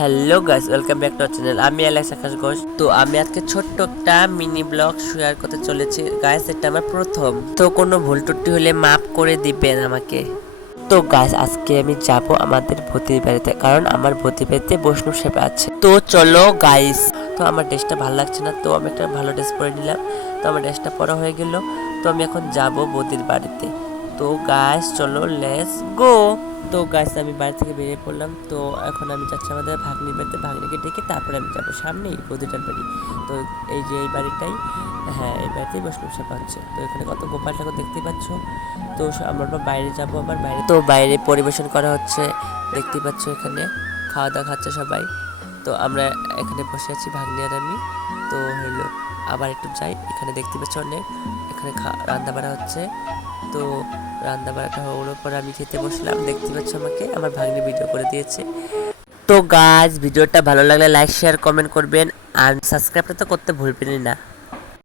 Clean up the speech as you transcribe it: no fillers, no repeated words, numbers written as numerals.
Hello guys, welcome back to our channel. আমি Alex আকাশ ঘোষ। তো আমি আজকে ছোট্ট একটা মিনি ব্লগ শেয়ার করতে চলেছি গাইস। এটা আমার প্রথম, তো কোনো ভুল ত্রুটি হলে মাফ করে দিবেন আমাকে। তো গাইস, আজকে আমি যাব আমাদের ভূতির বাড়িতে, কারণ আমার ভূতির বাড়িতে বৈষ্ণব সেবা আছে। তো চলো গাইস। তো আমার ড্রেসটা ভালো লাগছে না, তো আমি একটা ভালো ড্রেস পরে নিলাম। তো আমার ড্রেসটা পরা হয়ে গেল। তো আমি এখন যাব বৌদির বাড়িতে। তো গাইস চলো, লেটস গো। তো গাইস, আমি বাড়ি থেকে বেরিয়ে পড়লাম। তো এখন আমি যাচ্ছি আমাদের ভাগ্নির বাড়িতে, ভাগ্নিকে ডেকে তারপরে আমি যাবো সামনেই বৌদিটার বাড়ি। তো এই যে এই বাড়িটাই, হ্যাঁ এই বাড়িতেই বৈষ্ণব সেবা হচ্ছে। তো এখানে কত গোপাল ঠাকুর দেখতে পাচ্ছ। তো আমরা বাইরে যাব, আমার বাইরে তো বাইরে পরিবেশন করা হচ্ছে, দেখতে পাচ্ছ এখানে খাওয়া দাওয়া খাচ্ছে সবাই। তো আমরা এখানে বসে আছি ভাগ্নি আর আমি। তো হলো আবার একটু যাই, এখানে দেখতে পাচ্ছ অনেক, এখানে রান্না বাড়া হচ্ছে। তো রান্না বান্নাটা হওয়ার পর আমি খেতে বসলাম, দেখতে পাচ্ছ আমাকে আমার ভাগ্নি ভিডিও করে দিয়েছে। তো গাইস, ভিডিওটা ভালো লাগলে লাইক শেয়ার কমেন্ট করবেন, আর সাবস্ক্রাইবটা তো করতে ভুলবেন না।